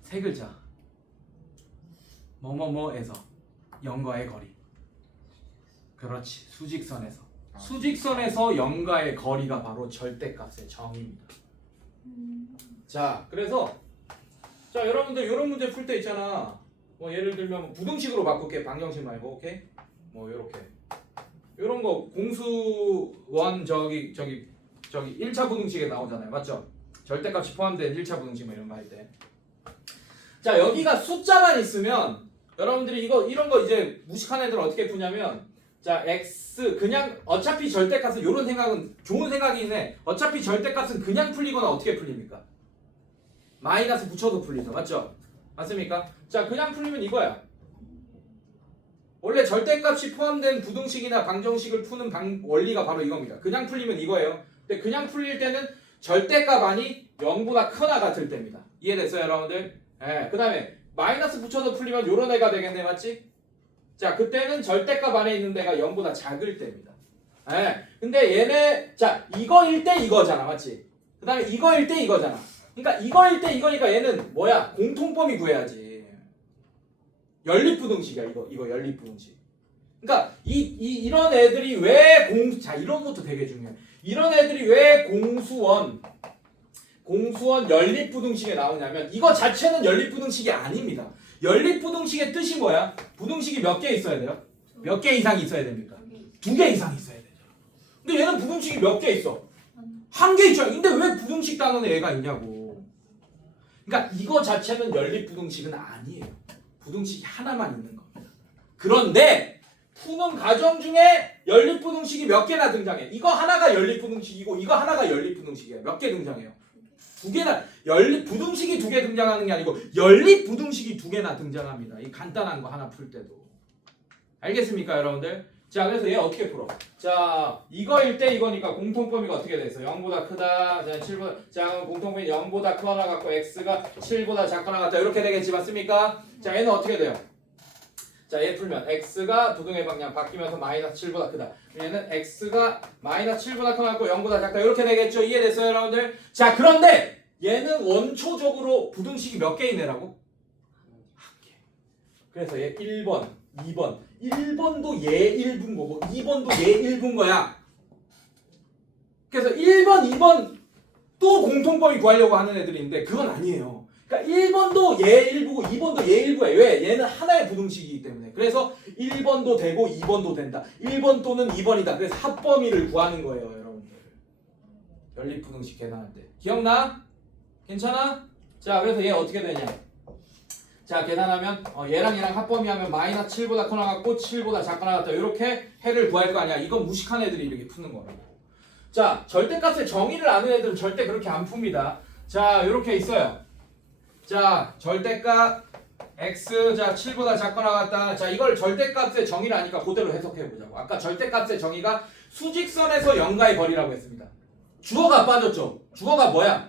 세 글자. 뭐뭐뭐에서 0과의 거리. 그렇지. 수직선에서. 수직선에서 0과의 거리가 바로 절대값의 정의입니다. 자, 그래서 자 여러분들 이런 문제 풀 때 있잖아. 뭐 예를 들면 부등식으로 바꿀게. 방정식 말고, 오케이? 뭐 요렇게. 요런 거 공수원 저기 1차 부등식에 나오잖아요. 맞죠? 절대값이 포함된 1차 부등식 뭐 이런 거 할 때. 자, 여기가 숫자만 있으면 여러분들이 이런 거 이제 무식한 애들 어떻게 푸냐면 자, x 그냥 어차피 절대값은 요런 생각은 좋은 생각이긴 해. 어차피 절대값은 그냥 풀리거나 어떻게 풀립니까? 마이너스 붙여서 풀리죠. 맞죠? 맞습니까? 자, 그냥 풀리면 이거야. 원래 절대값이 포함된 부등식이나 방정식을 푸는 원리가 바로 이겁니다. 그냥 풀리면 이거예요. 근데 그냥 풀릴 때는 절대값 안이 0보다 크거나 같을 때입니다. 이해됐어요, 여러분들? 예. 그다음에 마이너스 붙여서 풀리면 요런 애가 되겠네, 맞지? 자, 그때는 절대값 안에 있는 데가 0보다 작을 때입니다. 예. 근데 얘네 자, 이거일 때 이거잖아, 맞지? 그다음에 이거일 때 이거잖아. 그러니까 이거일 때 이거니까 얘는 뭐야? 공통범위 구해야지. 연립부등식이야, 이거 연립부등식. 그러니까 이런 애들이 왜 자, 이런 것도 되게 중요해. 이런 애들이 왜 공수원 연립부등식에 나오냐면 이거 자체는 연립부등식이 아닙니다. 연립부등식의 뜻이 뭐야? 부등식이 몇 개 있어야 돼요? 몇 개 이상 있어야 됩니까? 2개 이상 있어야 되죠. 근데 얘는 부등식이 몇 개 있어? 1개 있죠. 근데 왜 부등식 단원에 얘가 있냐고. 그러니까 이거 자체는 연립부등식은 아니에요. 부등식이 하나만 있는 겁니다. 그런데 푸는 과정 중에 연립부등식이 몇 개나 등장해. 이거 하나가 연립부등식이고 이거 하나가 연립부등식이에요. 몇 개 등장해요? 2개나. 부등식이 2개 등장하는 게 아니고 연립부등식이 2개나 등장합니다. 이 간단한 거 하나 풀 때도. 알겠습니까, 여러분들? 자, 그래서 얘 어떻게 풀어? 자, 이거일 때 이거니까 공통범위가 어떻게 돼 있어? 0보다 크다. 자, 7보다 자, 공통범위 0보다 크거나 같고 x가 7보다 작거나 같다. 이렇게 되겠지, 맞습니까? 자, 얘는 어떻게 돼요? 자, 얘 풀면 x가 부등의 방향 바뀌면서 마이너스 7보다 크다. 얘는 x가 마이너스 7보다 크거나 같고 0보다 작다. 이렇게 되겠죠? 이해됐어요, 여러분들? 자, 그런데 얘는 원초적으로 부등식이 몇 개인 애라고? 1개. 그래서 얘 1번, 2번. 1번도 얘 1분 거고 2번도 얘 1분 거야. 그래서 1번, 2번 또 공통범위 구하려고 하는 애들이 있는데 그건 아니에요. 그러니까 1번도 얘 1부고 2번도 얘 1부야. 왜? 얘는 하나의 부등식이기 때문에. 그래서 1번도 되고 2번도 된다. 1번 또는 2번이다. 그래서 합범위를 구하는 거예요, 여러분들. 연립부등식 계산할 때. 기억나? 괜찮아? 자, 그래서 얘 어떻게 되냐? 자, 계산하면 얘랑 얘랑 합범위하면 마이너스 7보다 커나 같고 7보다 작거나 같다. 이렇게 해를 구할 거 아니야. 이건 무식한 애들이 이렇게 푸는 거라고. 자, 절대값의 정의를 아는 애들은 절대 그렇게 안 풉니다. 자, 이렇게 있어요. 자, 절대값 x 자 7보다 작거나 같다. 자, 이걸 절대값의 정의를 아니까 그대로 해석해 보자고. 아까 절대값의 정의가 수직선에서 0과의 거리라고 했습니다. 주어가 빠졌죠. 주어가 뭐야?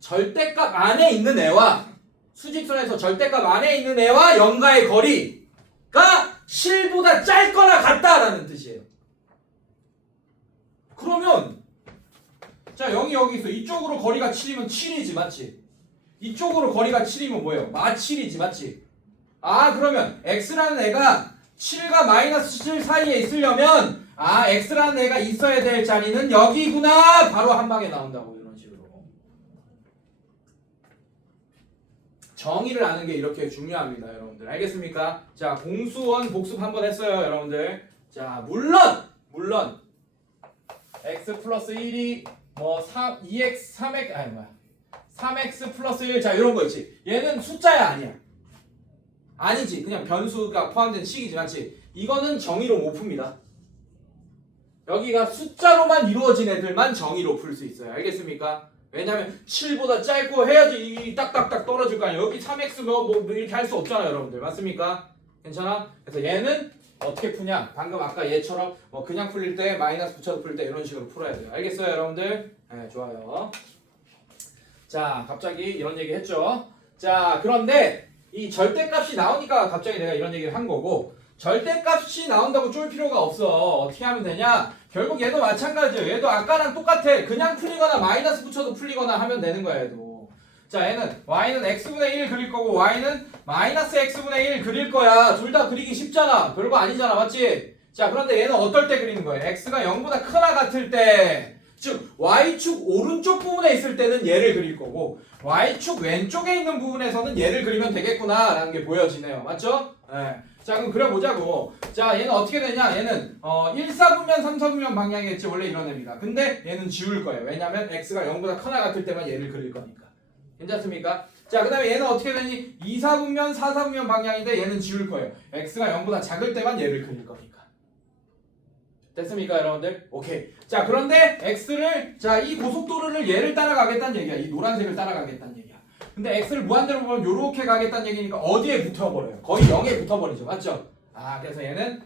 절대값 안에 있는 애와 수직선에서 절대값 안에 있는 애와 0과의 거리가 7보다 짧거나 같다라는 뜻이에요. 그러면 자, 0이 여기 있어. 이쪽으로 거리가 7이면 7이지, 맞지? 이쪽으로 거리가 7이면 뭐예요? 마 7이지, 맞지? 아, 그러면 x라는 애가 7과 마이너스 7 사이에 있으려면 아 x라는 애가 있어야 될 자리는 여기구나 바로 한 방에 나온다고 이런 식으로 정의를 아는 게 이렇게 중요합니다 여러분들 알겠습니까? 자 공수원 복습 한번 했어요 여러분들 자 물론 x 플러스 1이 뭐 2x 3x 아니 뭐야 3x 플러스 1 자 이런 거 있지 얘는 숫자야 아니야 아니지 그냥 변수가 포함된 식이지 맞지 이거는 정의로 못 풉니다 여기가 숫자로만 이루어진 애들만 정의로 풀 수 있어요 알겠습니까 왜냐면 7보다 짧고 해야지 이 딱딱딱 떨어질 거 아니야 여기 3x 뭐 이렇게 할 수 없잖아요 여러분들 맞습니까 괜찮아 그래서 얘는 어떻게 푸냐 방금 아까 얘처럼 뭐 그냥 풀릴 때 마이너스 붙여서 풀 때 이런 식으로 풀어야 돼요 알겠어요 여러분들 네 좋아요 자 갑자기 이런 얘기 했죠 자 그런데 이 절대값이 나오니까 갑자기 내가 이런 얘기를 한 거고 절대값이 나온다고 쫄 필요가 없어 어떻게 하면 되냐 결국 얘도 마찬가지예요 얘도 아까랑 똑같아 그냥 풀리거나 마이너스 붙여도 풀리거나 하면 되는 거야 얘도 자 얘는 y는 x분의 1 그릴 거고 y는 마이너스 x분의 1 그릴 거야 둘 다 그리기 쉽잖아 별거 아니잖아 맞지 자 그런데 얘는 어떨 때 그리는 거예요 x가 0보다 크나 같을 때 즉 y축 오른쪽 부분에 있을 때는 얘를 그릴 거고 y축 왼쪽에 있는 부분에서는 얘를 그리면 되겠구나 라는 게 보여지네요 맞죠? 네. 자 그럼 그려보자고 자 얘는 어떻게 되냐 얘는 1사분면 3사분면 방향이겠지 원래 이런 애입니다 근데 얘는 지울 거예요 왜냐면 x가 0보다 크나 같을 때만 얘를 그릴 거니까 괜찮습니까? 자 그 다음에 얘는 어떻게 되니 2사분면 4사분면 방향인데 얘는 지울 거예요 x가 0보다 작을 때만 얘를 그릴 거니까 됐습니까 여러분들? 오케이 자 그런데 x를 자 이 고속도로를 얘를 따라가겠다는 얘기야 이 노란색을 따라가겠다는 얘기야 근데 x를 무한대로 보면 요렇게 가겠다는 얘기니까 어디에 붙어버려요 거의 0에 붙어버리죠 맞죠? 아 그래서 얘는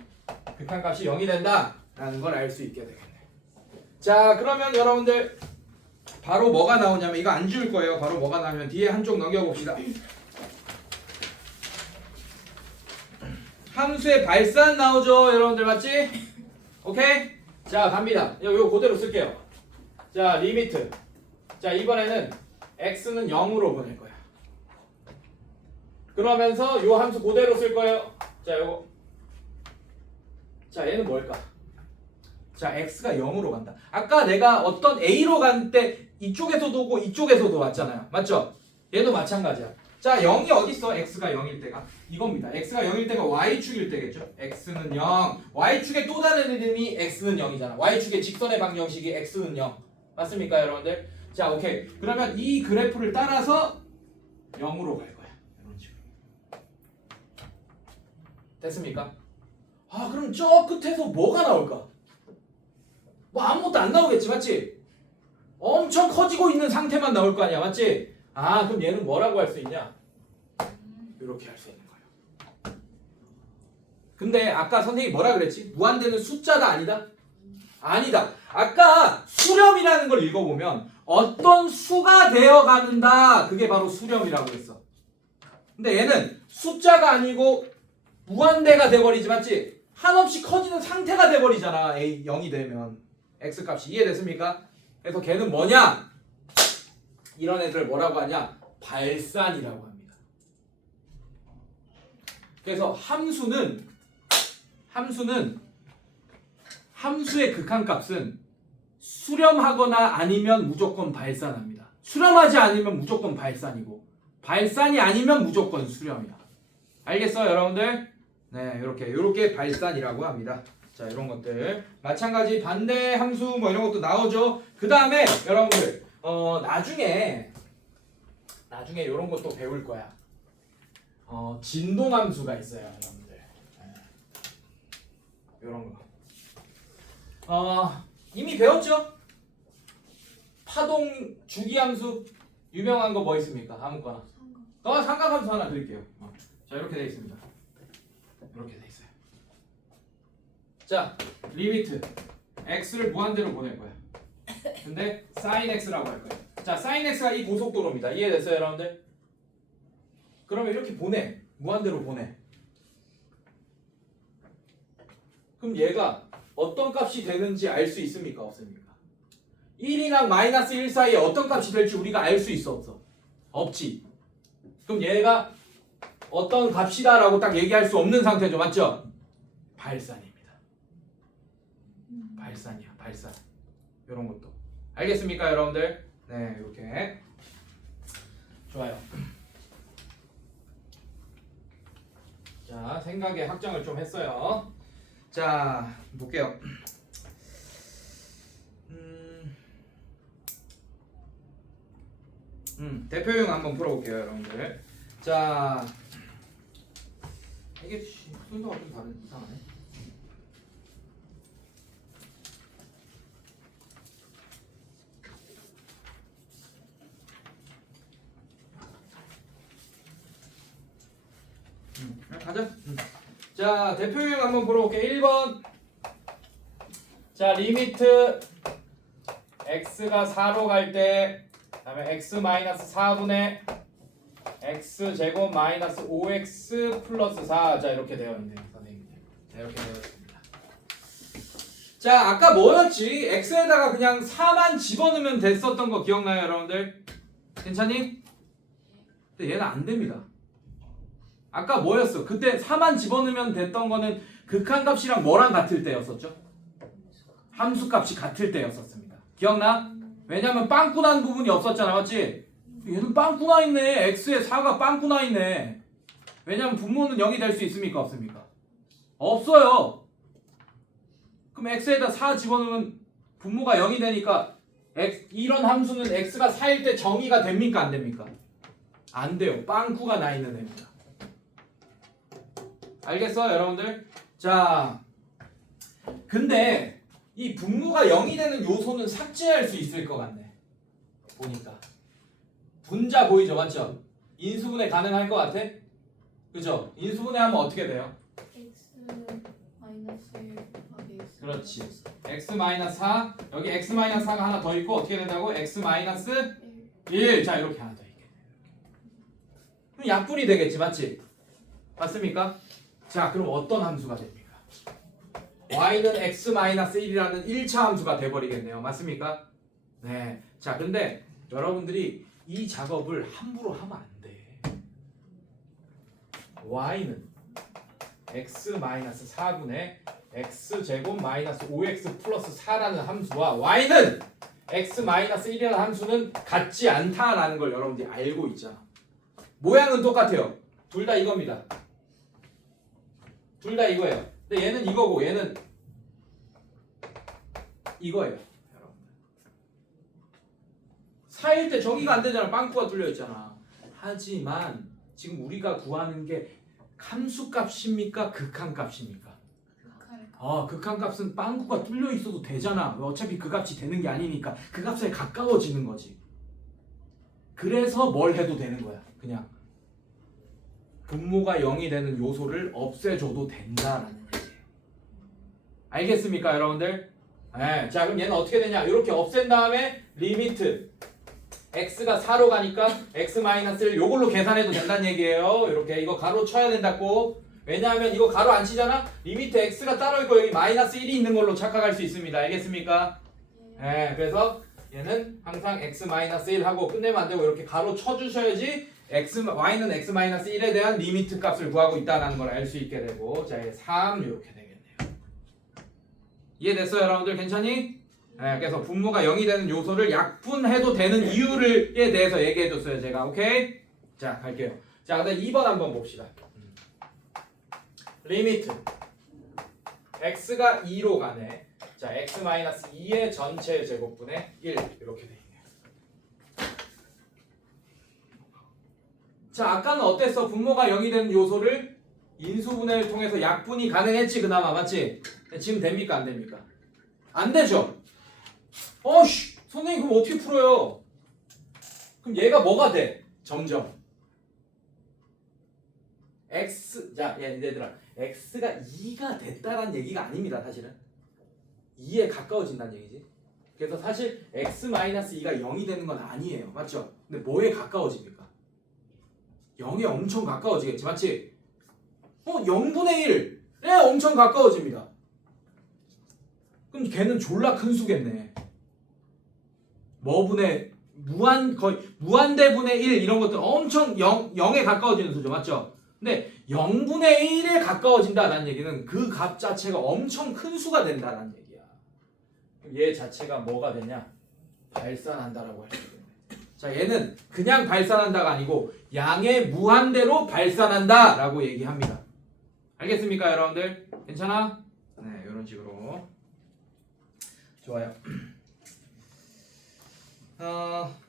극한값이 0이 된다 라는 걸 알 수 있게 되겠네 자 그러면 여러분들 바로 뭐가 나오냐면 이거 안 지울 거예요 바로 뭐가 나오면 뒤에 한쪽 넘겨봅시다 함수의 발산 나오죠 여러분들 맞지? 오케이? 자 갑니다 요 그대로 쓸게요 자 리미트 자 이번에는 x는 0으로 보낼 거야 그러면서 요 함수 그대로 쓸 거예요 자 요거 자 얘는 뭘까 자 x가 0으로 간다 아까 내가 어떤 a로 간 때 이쪽에서도 오고 이쪽에서도 왔잖아요 맞죠? 얘도 마찬가지야 자 0이 어딨어 x가 0일 때가 이겁니다 x가 0일 때가 y축일 때겠죠 x는 0 y축의 또 다른 이름이 x는 0이잖아 y축의 직선의 방정식이 x는 0 맞습니까 여러분들? 자 오케이 그러면 이 그래프를 따라서 0으로 갈 거야 이런 식으로 됐습니까? 아 그럼 저 끝에서 뭐가 나올까? 뭐 아무것도 안 나오겠지 맞지? 엄청 커지고 있는 상태만 나올 거 아니야 맞지? 아 그럼 얘는 뭐라고 할 수 있냐? 이렇게 할 수 있는 거예요 근데 아까 선생님이 뭐라 그랬지? 무한대는 숫자다 아니다? 아니다 아까 수렴이라는 걸 읽어보면 어떤 수가 되어가는다 그게 바로 수렴이라고 했어 근데 얘는 숫자가 아니고 무한대가 돼버리지 맞지? 한없이 커지는 상태가 돼버리잖아 A 0이 되면 x값이 이해됐습니까? 그래서 걔는 뭐냐? 이런 애들 뭐라고 하냐? 발산이라고 합니다. 그래서 함수의 극한값은 수렴하거나 아니면 무조건 발산합니다. 수렴하지 않으면 무조건 발산이고 발산이 아니면 무조건 수렴이다. 알겠어요, 여러분들? 네, 요렇게 발산이라고 합니다. 자, 이런 것들 마찬가지 반대 함수 뭐 이런 것도 나오죠. 그 다음에 여러분들 나중에 이런 것도 배울 거야. 진동함수가 있어요, 여러분들. 이런 거. 이미 배웠죠? 파동 주기함수 유명한 거 뭐 있습니까? 아무거나. 삼각함수 하나 드릴게요. 자, 이렇게 돼 있습니다. 이렇게 돼 있어요. 자, 리미트 x를 무한대로 보낼 거야. 근데 sin x라고 할 거야. 자, sin x가 이 고속도로입니다. 이해됐어요, 여러분들? 그러면 이렇게 보내. 무한대로 보내. 그럼 얘가 어떤 값이 되는지 알 수 있습니까? 없습니까? 1이랑 마이너스 1 사이에 어떤 값이 될지 우리가 알 수 있어? 없어? 없지. 그럼 얘가 어떤 값이다 라고 딱 얘기할 수 없는 상태죠. 맞죠? 발산입니다. 발산이야. 발산. 이런 것도. 알겠습니까, 여러분들? 네, 이렇게. 좋아요. 자, 생각의 확정을 좀 했어요. 자, 볼게요. 대표용 한번 풀어볼게요, 여러분들. 자, 이게 순서가 좀 다른 이상하네. 가자. 자, 대표용 한번 풀어볼게요. 1번. 자, 리미트 x가 4로 갈 때, 그다음에 x-4분의 x제곱 마이너스 5x 플러스 4. 자, 이렇게 되어 있네요, 선생님. 네, 이렇게 되어 있습니다. 자, 아까 뭐였지? x에다가 그냥 4만 집어넣으면 됐었던 거 기억나요, 여러분들? 괜찮니? 근데 얘는 안 됩니다. 아까 뭐였어? 그때 4만 집어넣으면 됐던 거는 극한값이랑 뭐랑 같을 때였었죠? 함수값이 같을 때였었습니다. 기억나? 왜냐면 빵꾸 난 부분이 없었잖아, 맞지? 얘는 빵꾸 나 있네. x에 4가 빵꾸 나 있네. 왜냐면 분모는 0이 될 수 있습니까? 없습니까? 없어요. 그럼 x에다 4 집어넣으면 분모가 0이 되니까 이런 함수는 x가 4일 때 정의가 됩니까? 안 됩니까? 안 돼요. 빵꾸가 나 있는 애입니다. 알겠어, 여러분들? 자, 근데 이 분모가 0이 되는 요소는 삭제할 수 있을 것 같네. 보니까 분자 보이죠, 맞죠? 인수분해 가능할 것 같아? 그죠? 인수분해 하면 어떻게 돼요? x-1 그렇지. x-4 여기 x-4가 하나 더 있고 어떻게 된다고? x-1 자, 이렇게 하나 더 있게. 그럼 약분이 되겠지, 맞지? 맞습니까? 자, 그럼 어떤 함수가 됩니까? y는 x-1이라는 1차 함수가 돼버리겠네요. 맞습니까? 네. 자, 근데 여러분들이 이 작업을 함부로 하면 안 돼. y는 x-4분의 x제곱 마이너스 5x 플러스 4라는 함수와 y는 x-1이라는 함수는 같지 않다라는 걸 여러분들이 알고 있잖아. 모양은 똑같아요. 둘 다 이겁니다. 둘 다 이거예요. 근데 얘는 이거고 얘는 이거예요. 여러분. 4일 때 정의가 안 되잖아. 빵꾸가 뚫려 있잖아. 하지만 지금 우리가 구하는 게 함수값입니까? 극한값입니까? 극한값은 빵꾸가 뚫려 있어도 되잖아. 어차피 그 값이 되는 게 아니니까 그 값에 가까워지는 거지. 그래서 뭘 해도 되는 거야. 그냥 분모가 0이 되는 요소를 없애줘도 된다라는 얘기예요. 알겠습니까, 여러분들? 네. 자, 그럼 얘는 어떻게 되냐? 이렇게 없앤 다음에 리미트 x가 4로 가니까 x-1 요걸로 계산해도 된다는 얘기예요. 이렇게 이거 가로 쳐야 된다고. 왜냐하면 이거 가로 안 치잖아? 리미트 x가 따로 있고 여기 마이너스 1이 있는 걸로 착각할 수 있습니다. 알겠습니까? 네. 그래서 얘는 항상 x-1 하고 끝내면 안 되고 이렇게 가로 쳐주셔야지 y는 x-1에 대한 리미트 값을 구하고 있다는 걸 알 수 있게 되고, 자, 3 이렇게 되겠네요. 이해됐어요, 여러분들? 괜찮니? 네, 그래서 분모가 0이 되는 요소를 약분해도 되는 이유에 대해서 얘기해줬어요, 제가. 오케이? 자, 갈게요. 자, 그다음 2번 한번 봅시다. 리미트 x가 2로 가네. 자, x-2의 전체 제곱분의 1 이렇게 돼. 자, 아까는 어땠어? 분모가 0이 되는 요소를 인수분해를 통해서 약분이 가능했지, 그나마. 맞지? 지금 됩니까? 안 됩니까? 안 되죠? 선생님, 그럼 어떻게 풀어요? 그럼 얘가 뭐가 돼? 점점 자, 얘들아, x가 2가 됐다라는 얘기가 아닙니다, 사실은. 2에 가까워진다는 얘기지. 그래서 사실 x-2가 0이 되는 건 아니에요. 맞죠? 근데 뭐에 가까워집니까? 0에 엄청 가까워지겠지, 맞지? 0분의 1에 엄청 가까워집니다. 그럼 걔는 졸라 큰 수겠네. 거의 무한대분의 1 이런 것들 엄청 0에 가까워지는 수죠, 맞죠? 근데 0분의 1에 가까워진다라는 얘기는 그 값 자체가 엄청 큰 수가 된다라는 얘기야. 얘 자체가 뭐가 되냐? 발산한다라고 할 수 있겠네. 자, 얘는 그냥 발산한다가 아니고 양의 무한대로 발산한다라고 얘기합니다. 알겠습니까, 여러분들? 괜찮아? 네, 이런 식으로. 좋아요.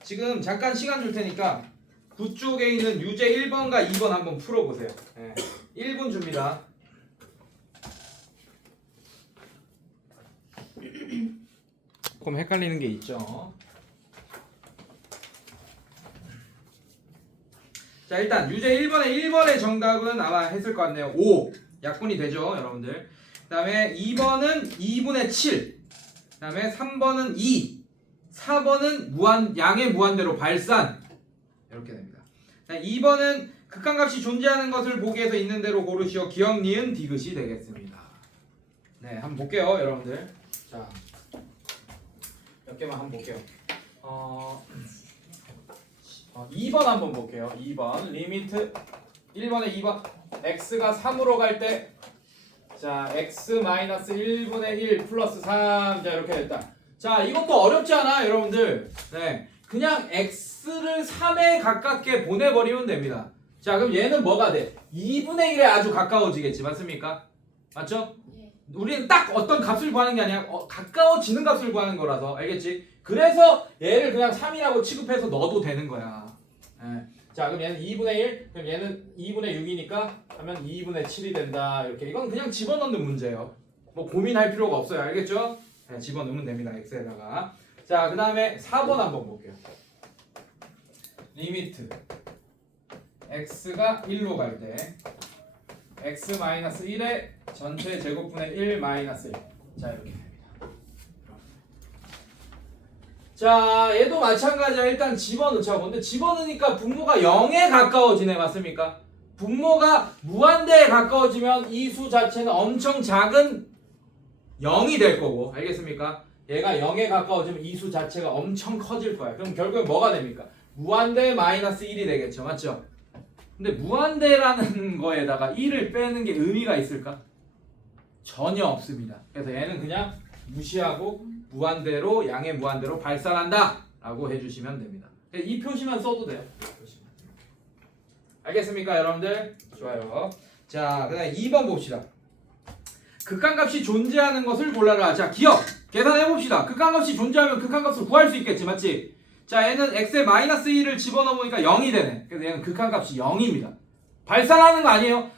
지금 잠깐 시간 줄 테니까 그쪽에 있는 유제 1번과 2번 한번 풀어보세요. 네, 1분 줍니다. 조금 헷갈리는 게 있죠. 자, 일단 유제 1번의 정답은 아마 했을 것 같네요. 5 약분이 되죠, 여러분들. 그 다음에 2번은 2분의 7, 그 다음에 3번은 2, 4번은 양의 무한대로 발산, 이렇게 됩니다. 2번은 극한값이 존재하는 것을 보기 위해서 있는 대로 고르시오. 기억, 니은, 디귿이 되겠습니다. 네, 한번 볼게요, 여러분들. 자, 몇 개만 한번 볼게요. 2번 한번 볼게요. 2번 리미트 1번에 2번 x가 3으로 갈 때, 자, x-1분의 1 플러스 3, 자, 이렇게 됐다. 자, 이것도 어렵지 않아, 여러분들. 네, 그냥 x를 3에 가깝게 보내버리면 됩니다. 자, 그럼 얘는 뭐가 돼? 2분의 1에 아주 가까워지겠지, 맞습니까? 맞죠? 우리는 딱 어떤 값을 구하는 게 아니라 가까워지는 값을 구하는 거라서, 알겠지? 그래서 얘를 그냥 3이라고 취급해서 넣어도 되는 거야. 예. 자, 그럼 얘는 2분의 1, 그럼 얘는 2분의 6이니까 하면 2분의 7이 된다. 이렇게. 이건 그냥 집어넣는 문제예요. 뭐 고민할 필요가 없어요. 알겠죠? 네, 집어넣으면 됩니다. x에다가. 자, 그 다음에 4번 한번 볼게요. 리미트 x가 1로 갈 때 x-1의 전체 제곱분의 1 마이너스 1. 자, 이렇게 됩니다. 자, 얘도 마찬가지야. 일단 집어넣자고. 근데 집어넣으니까 분모가 0에 가까워지네. 맞습니까? 분모가 무한대에 가까워지면 이 수 자체는 엄청 작은 0이 될 거고. 알겠습니까? 얘가 0에 가까워지면 이 수 자체가 엄청 커질 거야. 그럼 결국에 뭐가 됩니까? 무한대 마이너스 1이 되겠죠. 맞죠? 근데 무한대라는 거에다가 1을 빼는 게 의미가 있을까? 전혀 없습니다. 그래서 얘는 그냥 무시하고 무한대로, 양의 무한대로 발산한다 라고 해주시면 됩니다. 이 표시만 써도 돼요. 알겠습니까, 여러분들? 좋아요. 자, 그 다음에 2번 봅시다. 극한값이 존재하는 것을 골라라. 자, 기억! 계산해봅시다. 극한값이 존재하면 극한값을 구할 수 있겠지, 맞지? 자, 얘는 x에 마이너스 1을 집어넣으니까 0이 되네. 그래서 얘는 극한값이 0입니다. 발산하는 거 아니에요.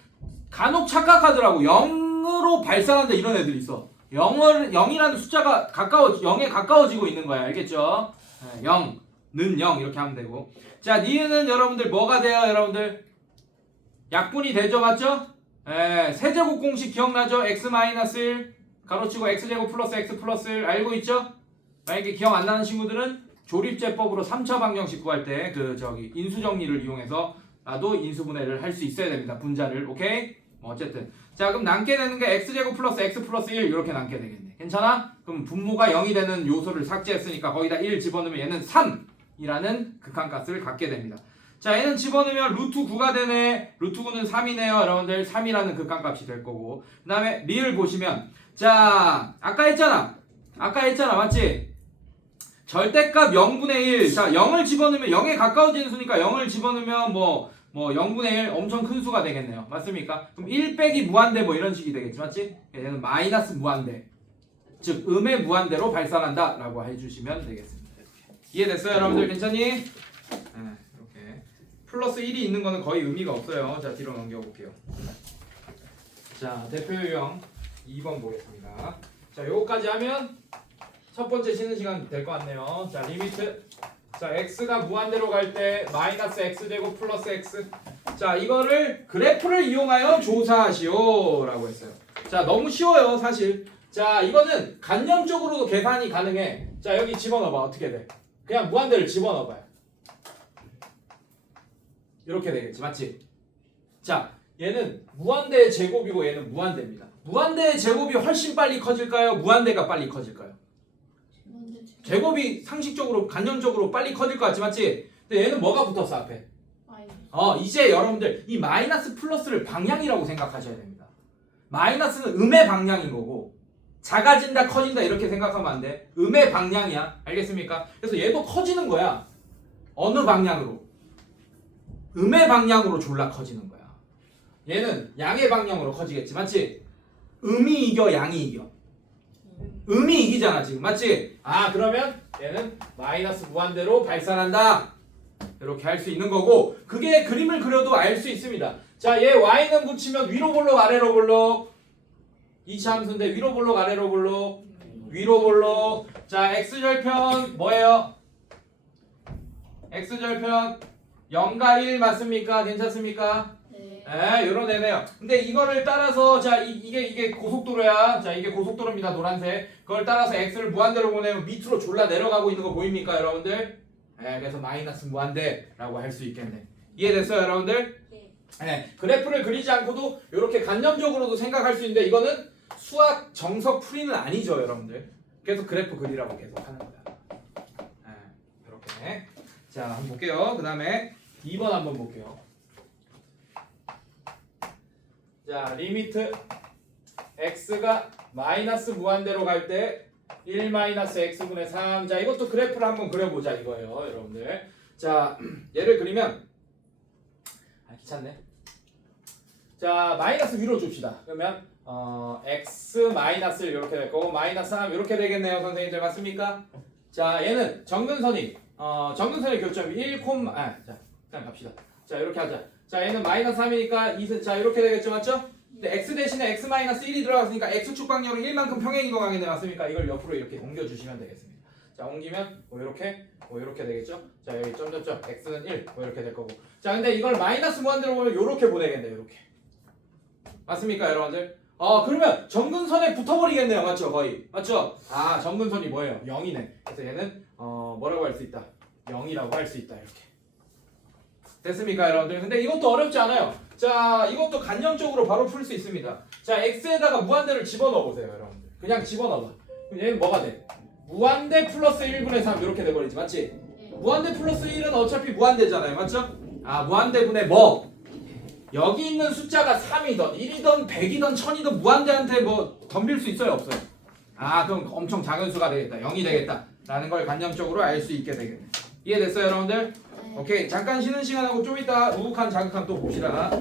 간혹 착각하더라고. 0으로 발산한다 이런 애들 있어. 0이라는 숫자가 0에 가까워지고 있는 거야. 알겠죠? 0는 0 이렇게 하면 되고. 자, 니은은 여러분들 뭐가 돼요, 여러분들? 약분이 되죠, 맞죠? 세제곱 공식 기억나죠? x-1 가로치고 x제곱 플러스 x 플러스 1 알고 있죠? 만약에 기억 안 나는 친구들은 조립제법으로 3차 방정식 구할 때 인수정리를 이용해서 나도 인수분해를 할 수 있어야 됩니다. 분자를. 오케이? 어쨌든. 자, 그럼 남게 되는 게 x제곱 플러스 x 플러스 1 이렇게 남게 되겠네. 괜찮아? 그럼 분모가 0이 되는 요소를 삭제했으니까 거기다 1 집어넣으면 얘는 3이라는 극한값을 갖게 됩니다. 자, 얘는 집어넣으면 루트 9가 되네. 루트 9는 3이네요. 여러분들 3이라는 극한값이 될 거고. 그 다음에 리을 보시면, 자, 아까 했잖아. 맞지? 절대값 0분의 1. 자, 0을 집어넣으면 0에 가까워지는 수니까 0을 집어넣으면 뭐 0분의 1 엄청 큰 수가 되겠네요. 맞습니까? 그럼 1 빼기 무한대 뭐 이런 식이 되겠지. 맞지? 얘는 마이너스 무한대. 즉 음의 무한대로 발산한다 라고 해주시면 되겠습니다. 이해됐어요, 여러분들? 괜찮니? 네, 이렇게 플러스 1이 있는 거는 거의 의미가 없어요. 자, 뒤로 넘겨볼게요. 자, 대표 유형 2번 보겠습니다. 자, 요거까지 하면 첫 번째 쉬는 시간 될 것 같네요. 자, 리미트. 자, x가 무한대로 갈 때 마이너스 x제곱 플러스 x. 자, 이거를 그래프를 이용하여 조사하시오 라고 했어요. 자, 너무 쉬워요, 사실. 자, 이거는 간념적으로도 계산이 가능해. 자, 여기 집어넣어봐. 어떻게 돼? 그냥 무한대를 집어넣어봐요. 이렇게 되겠지, 맞지? 자, 얘는 무한대의 제곱이고 얘는 무한대입니다. 무한대의 제곱이 훨씬 빨리 커질까요? 무한대가 빨리 커질까요? 제곱이 상식적으로 간념적으로 빨리 커질 것 같지, 맞지? 근데 얘는 뭐가 붙었어 앞에? 이제 여러분들 이 마이너스 플러스를 방향이라고 생각하셔야 됩니다. 마이너스는 음의 방향인 거고 작아진다 커진다 이렇게 생각하면 안 돼. 음의 방향이야. 알겠습니까? 그래서 얘도 커지는 거야. 어느 방향으로? 음의 방향으로 졸라 커지는 거야. 얘는 양의 방향으로 커지겠지. 맞지? 음이 이겨 양이 이겨. 음이 이기잖아 지금. 맞지? 아 그러면 얘는 마이너스 무한대로 발산한다. 이렇게 할 수 있는 거고 그게 그림을 그려도 알 수 있습니다. 자, 얘 y는 붙이면 위로 볼록 아래로 볼록 2차 함수인데 위로 볼록 아래로 볼록 위로 볼록. 자, x절편 뭐예요? x절편 0과 1 맞습니까? 괜찮습니까? 네. 네, 요런 애네요. 근데 이거를 따라서 자 이게 고속도로야. 자, 이게 고속도로입니다. 노란색. 그걸 따라서 x를 무한대로 보내면 밑으로 졸라 내려가고 있는 거 보입니까, 여러분들? 네, 그래서 마이너스 무한대라고 할 수 있겠네. 이해됐어요, 여러분들? 네. 네, 그래프를 그리지 않고도 이렇게 간접적으로도 생각할 수 있는데 이거는 수학 정석 풀이는 아니죠, 여러분들. 그래서 그래프 그리라고 계속 하는 거야. 네, 이렇게. 자, 한번 볼게요. 그 다음에 2번 한번 볼게요. 자, 리미트 x가 마이너스 무한대로 갈 때 1 마이너스 x분의 3. 자, 이것도 그래프를 한번 그려보자 이거예요, 여러분들. 자, 얘를 그리면 귀찮네. 자, 마이너스 위로 줍시다. 그러면 x 마이너스 이렇게 될 거고 마이너스 3 이렇게 되겠네요, 선생님들 맞습니까? 자, 얘는 정근선이 정근선의 교점이 1, 자, 그냥 갑시다. 자, 이렇게 하자. 자, 얘는 마이너스 3이니까 자, 이렇게 되겠죠, 맞죠? 근데 x 대신에 x 마이너스 1이 들어갔으니까 x축 방향으로 1만큼 평행 이동하겠네, 맞습니까? 이걸 옆으로 이렇게 옮겨주시면 되겠습니다. 자, 옮기면 뭐 이렇게 되겠죠? 자, 여기 점점점 x는 1 뭐 이렇게 될 거고. 자, 근데 이걸 마이너스 무한대로 보면 이렇게 보내겠네요, 이렇게. 맞습니까, 여러분들? 그러면 정근선에 붙어버리겠네요, 맞죠? 거의 맞죠? 아, 정근선이 뭐예요? 0이네. 그래서 얘는 뭐라고 할 수 있다? 0이라고 할 수 있다, 이렇게. 됐습니까, 여러분들? 근데 이것도 어렵지 않아요. 자, 이것도 간접적으로 바로 풀 수 있습니다. 자, x에다가 무한대를 집어넣어 보세요, 여러분들. 그냥 집어넣어봐. 그럼 얘는 뭐가 돼? 무한대 플러스 1분의 3 이렇게 돼버리지, 맞지? 무한대 플러스 1은 어차피 무한대잖아요, 맞죠? 아, 무한대분의 뭐? 여기 있는 숫자가 3이던 1이던 100이던 1000이던 무한대한테 뭐 덤빌 수 있어요, 없어요? 아, 그럼 엄청 작은 수가 되겠다, 0이 되겠다 라는 걸 간접적으로 알 수 있게 되겠네. 이해됐어요, 여러분들? 오케이, 잠깐 쉬는 시간하고 좀 이따 우극한 자극한 또 봅시다.